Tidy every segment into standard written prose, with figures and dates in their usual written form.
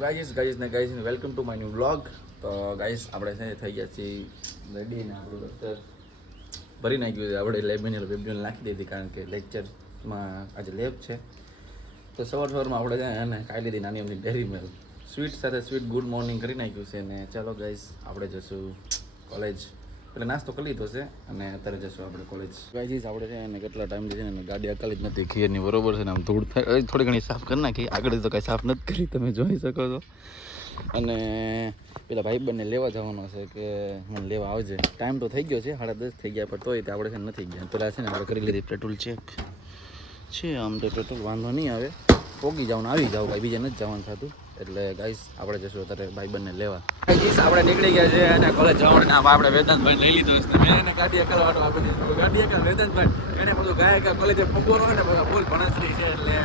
Guys welcome to my new vlog. તો guys આપણે છે થઈ ગયા છીએ રેડી ને આપણું દફતર ભરી નાખ્યું છે. આપણે વેબિનલ નાખી દીધી કારણ કે લેક્ચરમાં આજે લેબ છે. તો સવારમાં આપણે છે એને ખાઈ લીધી નાની અમની ડેરી મિલ્ક સ્વીટ સાથે સ્વીટ ગુડ મોર્નિંગ કરી નાખ્યું છે. ને ચાલો ગાઈઝ આપણે જશું કોલેજ. એટલે નાસ્તો કરી લીધો છે અને અત્યારે જશું આપણે કોલેજ. ગાઈઝ આપણે છે ને કેટલા ટાઈમ છે ને ગાડી અકાલી જ નથી ખીરની બરોબર છે ને આમ ધૂળ થાય થોડી ઘણી સાફ કરી નાખી. આગળ તો કાંઈ સાફ નથી કરી તમે જોઈ શકો છો. અને પેલા ભાઈબંધને લેવા જવાનો છે કે મને લેવા આવજે. ટાઈમ તો થઈ ગયો છે 10:30 થઈ ગયા પણ તોય આપણે છે ને નથી ગયા. પેલા છે ને આપણે કરી લીધી પેટ્રોલ ચેક છે. આમ તો પેટ્રોલ વાંધો નહીં આવે, પોગી જાવ ને આવી જાવ, ભાઈ બીજે નથી જવાનું થતું. એટલે ગાઈસ આપણે જશું અત્યારે ભાઈબંધને લેવા. ગાઈસ આપણે નીકળી ગયા છે અને કોલેજ જવાનું નામ આપણે વેદાંતભાઈ લઈ લીધો છે. મેં એને ગાડી અકલવાટો આપી દીધો. ગાડી અકલ વેદાંતભાઈ એને બધું ગાયક કોલેજે પગોરો હોય ને બધા બોલ ભણતરી છે એટલે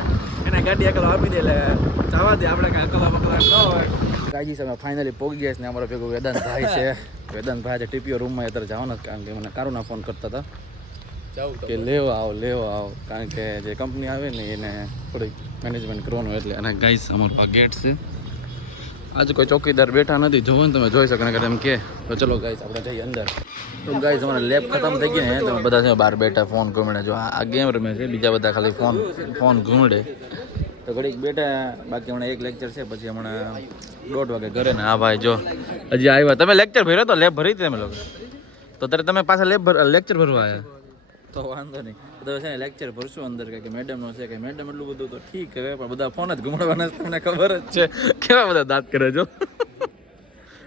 એને ગાડી અકલ આપી દે. એટલે જવા દે આપણે કાંઈ અકલા બકલા ન હોય. ગાઈસ અમે ફાઇનલી પહોંચી ગયા છે ને અમારો ભેગો વેદાંતભાઈ છે. વેદાંતભાઈ આજે ટીપીઓ રૂમમાં અત્યારે જવાના કારણ કે મને કારુના ફોન કરતા હતા કે લેવા આવો કારણ કે જે કંપની આવે ને એને થોડીક મેનેજમેન્ટ કરવાનું એટલે. અને ગાઈસ અમારું આ ગેટ છે. આજે કોઈ ચોકીદાર બેઠા નથી, જોવો ને તમે જોઈ શકો ને એમ કે. તો ચલો ગાઈસ આપણે જઈએ અંદર. તો ગાઈસ અમારે લેબ ખતમ થઈ ગઈ ને તમે બધા છે બહાર બેઠા ફોન ઘૂમડે. જો આ ગેમ રમે છે, બીજા બધા ખાલી ફોન ઘૂમડે. તો ઘડીક બેઠા, બાકી હમણાં એક લેક્ચર છે પછી હમણાં 1:30 વાગે ઘરે ને. હા ભાઈ જો હજી આવ્યા. તમે લેક્ચર ભર્યો તો લેબ ભરી હતી તમે લોકો? તો ત્યારે તમે પાછા લેક્ચર ભરવા આવ્યા તો વાંધો નહીં. તો છે ને લેક્ચર ભરશું અંદર કે મેડમનો છે કે મેડમ એટલું બધું તો ઠીક હવે, પણ બધા ફોન જ ઘુમાડવાના તમને ખબર જ છે કેવા બધા દાંત કરે જો.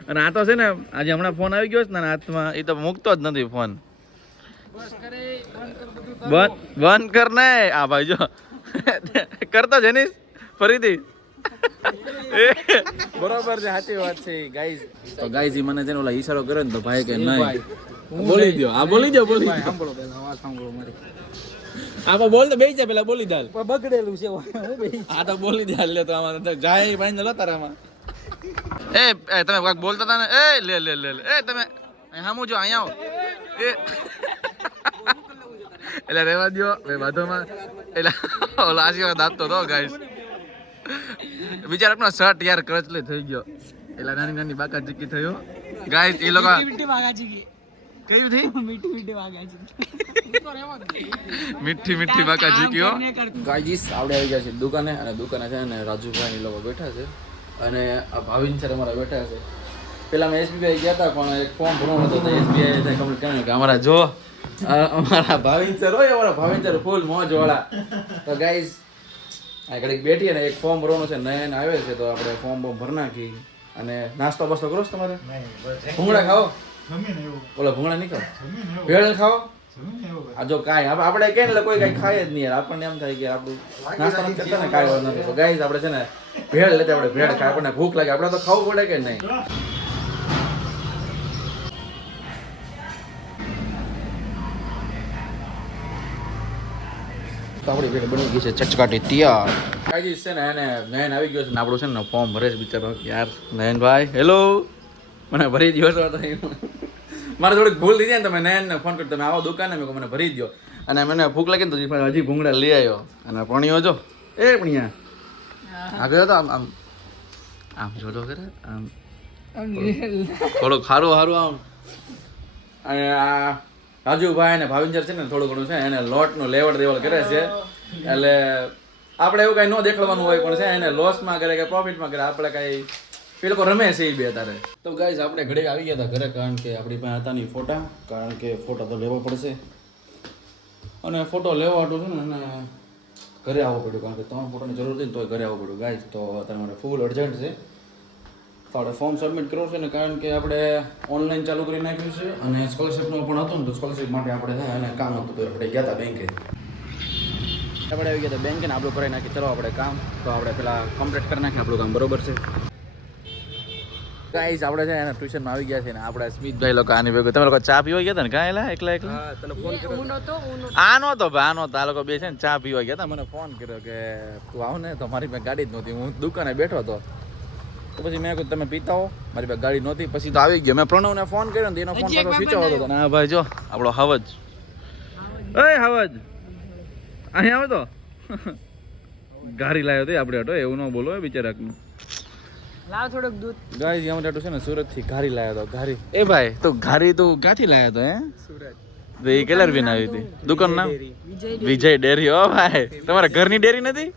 અને આ તો છે ને આજે હમણાં ફોન આવી ગયો છે ને હાથમાં, એ તો મૂકતો જ નથી ફોન. બંધ કર ને આ ભાઈ જો કરતો છે ને ફરીથી. બરોબર છે, સાચી વાત છે ગાઈઝ. તો ગાઈઝ મને છે ને ઓલા ઈશારો કરે ને તો ભાઈ કે નહીં બોલી દો. આ બોલી દો સાંભળો પેલા વાત સાંભળો મારી. આમાં બોલ તો બેસી જા પેલા બોલી દાલ બગડેલું છે. આ તો બોલી દે લે. તો આમાં જાય ભાઈ ને લો તારામાં. એ તમે કાક બોલતા હતા ને એ લે લે લે એ તમે હામું જો અહીંયા આવો એ એટલે રેવા દો ભાઈ વાંધોમાં. એટલે ઓલા આશીર્વાદ આપતો હતો ગાઈસ. બિચારા આપણો શર્ટ યાર કરચલી થઈ ગયો. એટલે નાની નાની બાકા ચીકી થયો ગાઈસ. એ લોકો કયું થઈ મીઠી મીઠી બાકા ચીકીઓ. ગાઈસ આપણે આવી ગયા છે દુકાને. અને દુકાને છે ને રાજુભાઈ એ લોકો બેઠા છે અને આ ભાવિન સર અમારા બેઠા છે. પેલા મેં એસબીઆઈ ગયા હતા પણ એક ફોર્મ ભરવાનું હતું તો એસબીઆઈ કમ્પ્લીટ કર્યું કે અમારા જો અમારા ભાવિન સર હોય, અમારા ભાવિન સર ફૂલ મોજ વાળા. તો ગાઈસ આ ઘડીક બેઠી ને એક ફોર્મ ભરવાનું છે, નયન આવે છે તો આપણે ફોર્મ ભરી નાખી. અને નાસ્તો બાસ્તો કરો છો તમારે? ભૂંગળા ખાઓ? બોલો ભૂંગળા નહીં ખાઓ? ભેળ ખાઓ? આ જો કાંઈ આપણે કે ને કોઈ કાંઈ ખાય જ નહીં યાર. આપણને એમ થાય કે આપણું નાસ્તો નથી કરતા ને કાંઈ વાત નથી. તો ગાઈસ આપણે છે ને ભેળ લેતા, આપણે ભેળ ખાય, આપણને ભૂખ લાગે, આપણે તો ખાવું પડે કે નહીં. આપણી ભેળ બની ગઈ છે ચચકાટી તૈયાર. ગાઈસ છે ને એને નયન આવી ગયો છે ને આપણું છે ને ફોર્મ ભરે છે બિચારો યાર. નયનભાઈ હેલો, મને ભરી દો છો. મારે થોડીક ભૂલ થઈ જાય ને તમે નયનને ફોન કરી તમે આવો દુકાને મેં મને ભરી દો. અને મને ભૂખ લાગી ને તો હજી ભૂંગળા લઈ આવ્યો. અને પણીઓ જો એ પણિયા આગળ તો આમ આમ આમ જોડો કરે આમ થોડુંક સારું આમ. અને આ રાજુભાઈ અને ભાવિંદર છે ને થોડું ઘણું છે એને લોટનું લેવડ દેવડ કરે છે. એટલે આપણે એવું કાંઈ ન દેખાડવાનું હોય પણ છે એને લોસમાં કરે કે પ્રોફિટમાં કરે. આપણે કાંઈ એ લોકો રમે છે એ બે તારે. તો ગાઈઝ આપણે ઘડીક આવી ગયા હતા ઘરે કારણ કે આપણી પાસે હતા નહીં ફોટા. કારણ કે ફોટા તો લેવો પડશે અને ફોટો લેવા હતું છે ને અને ઘરે આવવું પડ્યું કારણ કે 3 ફોટોની જરૂર હતી ને તોય ઘરે આવવું પડ્યું ગાઈઝ. તો અત્યારે મારે ફૂલ અર્જન્ટ છે તો આપણે ફોર્મ સબમિટ કરવું છે ને કારણ કે આપણે ઓનલાઈન ચાલુ કરી નાખ્યું છે. અને સ્કોલરશિપનું પણ હતું ને તો સ્કોલરશિપ માટે આપણે છે અને કામ હતું તો આપણે ગયા હતા બેંકે. આપણે આવી ગયા હતા બેંકે ને આપણું કરાવી નાખી. ચલો આપણે કામ તો આપણે પેલા કમ્પ્લીટ કરી નાખીએ આપણું કામ. બરોબર છે ગાઈઝ. આપણે છે એના ટ્યુશનમાં આવી ગયા છે ને આપણે સ્મિતભાઈ લોકો આની ભેગું. તમે લોકો ચા પીવા ગયા હતા ને કાં એલા એકલા આનો તો ભાઈ આનો તો આ લોકો બે છે ને ચા પીવા ગયા હતા. મને ફોન કર્યો કે તું આવ ને તો મારી પાસે ગાડી જ નહોતી, હું દુકાને બેઠો હતો. તો પછી મેં કહ્યું તમે પીતા હો, મારી પાસે ગાડી નહોતી. પછી તો આવી ગયો. મેં પ્રણવને ફોન કર્યો ને એનો ફોન પાછો સ્વિચ ઓફ હતો. હા ભાઈ જો આપણો હવજ હવજ અહીં આવે તો ગાડી લાવ્યો હતો આપણે. હટો એવું ન બોલો બિચારા. લાવ થોડુંક દૂધ. ગાઈસ યમ ટાટુ છે ને સુરત થી ઘારી લાયો તો ઘારી. એ ભાઈ તો ઘારી તો ક્યાંથી લાયો તો હે? સુરત. તો એ કેટલા રૂપિયા આવી હતી દુકાન નામ? વિજય ડેરી. ઓ ભાઈ તમારા ઘરની ડેરી નથી?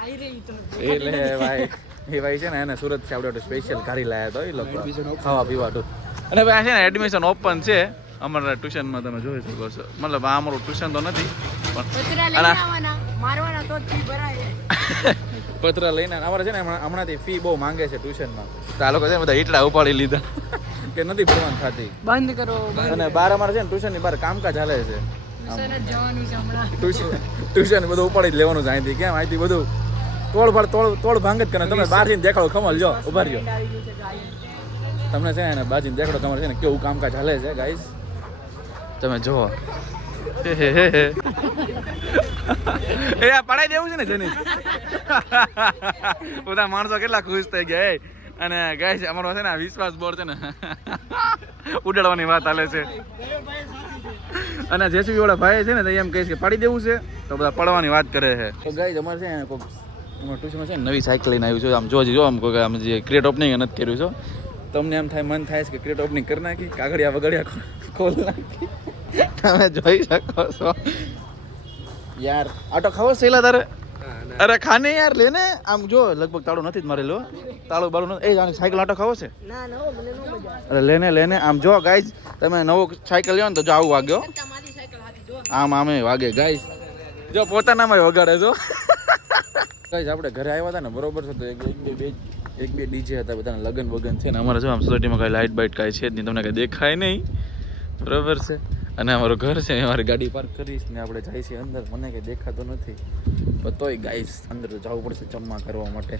આઈ રહી તો. એટલે ભાઈ એ ભાઈ છે ને એને સુરત થી આપણે સ્પેશિયલ ઘારી લાયા તો એ લોકો ખાવા પીવા તો. અને ભાઈ આ છે ને એડમિશન ઓપન છે અમારા ટ્યુશનમાં, તમે જોઈ શકો છો. મતલબ આ અમારું ટ્યુશન તો નથી પણ મારવાના તો ફી ભરાય. પત્ર લઈને અમારે છે ને હમણાંથી ફી બહુ માંગે છે ટ્યુશનમાં. તો આ લોકો છે ને બધા એટલા ઉપાડી લીધા કે નથી ભરવાનું થતી. બંધ કરો. અને બહાર અમારે છે ને ટ્યુશનની બહાર કામકાજ હાલે છે. ટ્યુશન જ જવાનું છે હમણાં. ટ્યુશન બધું ઉપાડી જ લેવાનું છે અહીંથી. કેમ અહીંથી બધું તોડ ભાંગ જ કરે. તમે બહારથી દેખાડો ખમલ જો ઉભા રહ્યો. તમને છે ને બાજીને દેખાડો તમારે છે ને કેવું કામકાજ હાલે છે ગાઈસ. તમે જુઓ. એ આ પડાઈ દેવું છે ને જેની. બધા માણસો કેટલા ખુશ થઈ ગયા. અને ગાઈસ અમારો છે ને વિશ્વાસ બોર્ડ છે ને ઉડાડવાની વાત હાલે છે. અને જેસીબી વાળા ભાઈ છે ને તો એમ કહે છે કે પાડી દેવું છે તો બધા પડવાની વાત કરે છે. તો ગાઈસ અમારે છે ને કોઈક અમારા ટ્યુશનમાં છે ને નવી સાયકલ લઈને આવ્યું છે. આમ જો આમ કોઈ આમ જે ક્રિએટ ઓપનિંગ નથી કર્યું છે. તમને એમ થાય મન થાય છે કે ક્રિએટ ઓપનિંગ કરી નાખી, કાગળિયા વગળિયા ખોલ નાખી. તમે જોઈ શકો છો યાર. આટો ખાવો સેલા તારે? અરે ખાને યાર લેને. આમ જો લગભગ તાળું નથી જ મારેલું. તાળું બાળું નથી. એ આની સાયકલ આટો ખાવો છે? ના ના મને નો મજા. અરે લેને. આમ જો ગાઈઝ તમે નવો સાયકલ લ્યો ને તો જો આવું વાગ્યો. તમારી સાયકલ હાથી જો. આમ આમે વાગે ગાઈઝ. જો પોતાનામાં વગાડે જો. ગાઈઝ આપણે ઘરે આવ્યા હતા ને બરોબર છે. તો એક બે ડીજે હતા, બધાના લગન વગન છે ને. અમારે જો આમ સોસાયટીમાં કાંઈ લાઇટ બાઇટ કાંઈ છે જ નહીં, તમને કાંઈ દેખાય નહીં. બરોબર છે. અને અમારું ઘર છે, અમારી ગાડી પાર્ક કરીશ ને આપણે જાય છીએ અંદર. મને કંઈ દેખાતો નથી પણ તોય ગાઈસ અંદર તો જવું પડશે જમવા કરવા માટે.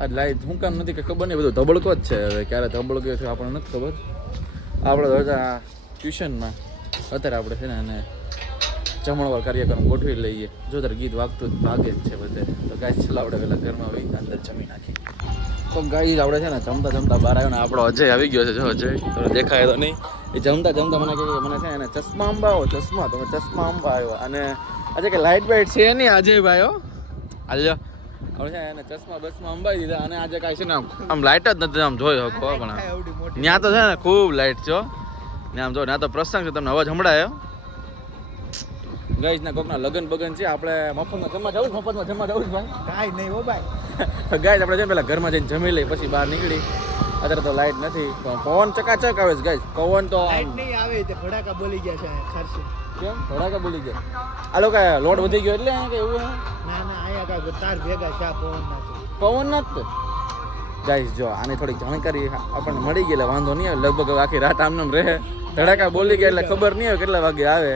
આ લાઈટ શું કામ નથી કે ખબર નહીં, બધું ધબળકો જ છે. હવે ક્યારે ધબળક્યો છે આપણને નથી ખબર. આપણે તો હતા ટ્યુશનમાં અત્યારે આપણે છે ને અને જમણવાર કાર્યક્રમ ગોઠવી લઈએ. જો તારે ગીત વાગતું ભાગે જ છે બધે. તો ગાઈસ ચલો આપણે પેલા ઘરમાં આવી અંદર જમી નાખી. તો ગાઈસ આપણે છે ને જમતા બહાર આવ્યો ને આપણો અજય આવી ગયો છે. જો અજય તમને દેખાય તો નહીં. એ જમતા મને કહે કે મને છે ને ચશ્મા અંબાવો ચશ્મા. તો ચશ્મા અંબા આવ્યો. અને આજે કે લાઇટ બાઇટ છે નહીં અજય ભાઈ. હો હાલ્યો હવે છે એને ચશ્મા બસમાં અંબાવી દીધા. અને આજે કાંઈ છે ને આમ લાઇટ જ નથી આમ જોઈ શકો પણ ત્યાં તો છે ને ખૂબ લાઇટ છે. ને આમ જો ત્યાં તો પ્રસંગ છે, તમને અવાજ સંભળાયો. ગાઈસ ના કોકના લગન બગન છે. આપણે મફતમાં જમવા જવું ભાઈ? કાઈ નહીં હો ભાઈ. ગાઈસ આપણે છે પેલા ઘરમાં જઈને જમી લઈ પછી બહાર નીકળી. અત્યારે તો લાઇટ નથી પણ પવન ચકાચક આવે છે ગાઈસ. પવન તો લાઈટ નહીં આવે તે ભડાકા બોલી ગયા છે ખરશે. કેમ ભડાકા બોલી ગયા? આ લોકો લોડ વધી ગયો એટલે કે એવું? ના આયા કાંઈ તાર ભેગા છે પવન ના પવન નથી ગાઈસ. જો આની થોડીક જાણકારી આપણને મળી ગઈ એટલે વાંધો નહીં આવે. લગભગ આખી રાત આમનામ રહે. ધડાકા બોલી ગયા એટલે ખબર નહીં આવે કેટલા વાગે આવે.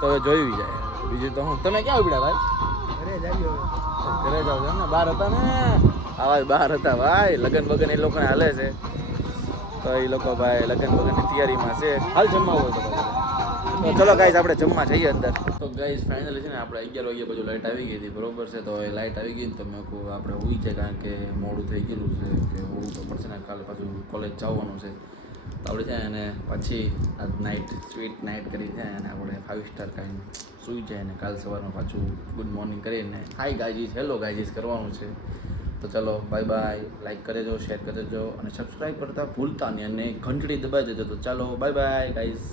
તો હવે જોઈ જાય. બીજું તો હું. તમે ક્યાં ઉભ્યા ભાઈ? ઘરે જાવ છો ને? બહાર હતા ને? આવા બહાર હતા ભાઈ. લગન બગન એ લોકોને હાલે છે. તો એ લોકો ભાઈ લગન બગનની તૈયારીમાં છે. હાલ જમવા હોય તો ચલો ગાઈસ આપણે જમવા જઈએ અંદર. તો ગાઈસ ફાઇનલી છે ને આપણે 11 વાગ્યા બાજુ લાઇટ આવી ગઈ હતી બરોબર છે. તો એ લાઇટ આવી ગઈ ને તો મેં કહું આપણે હોઈ છે કારણ કે મોડું થઈ ગયેલું છે કે હોવું તો પડશે ને. કાલે પાછું કોલેજ જવાનું છે. તો આપણે છે અને પછી આજ નાઇટ સ્વીટ નાઇટ કરી છે અને આપણે 5 સ્ટાર ખાઈને સૂઈ જાય અને કાલ સવારમાં પાછું ગુડ મોર્નિંગ કરીને હાય ગાઈઝીસ હેલો ગાઈઝીસ કરવાનું છે. તો ચલો બાય બાય. લાઈક કરી દેજો, શેર કરી દેજો અને સબસ્ક્રાઈબ કરતા ભૂલતા નહીં અને ઘંટડી દબાવી દેજો. તો ચાલો બાય બાય ગાઈઝ.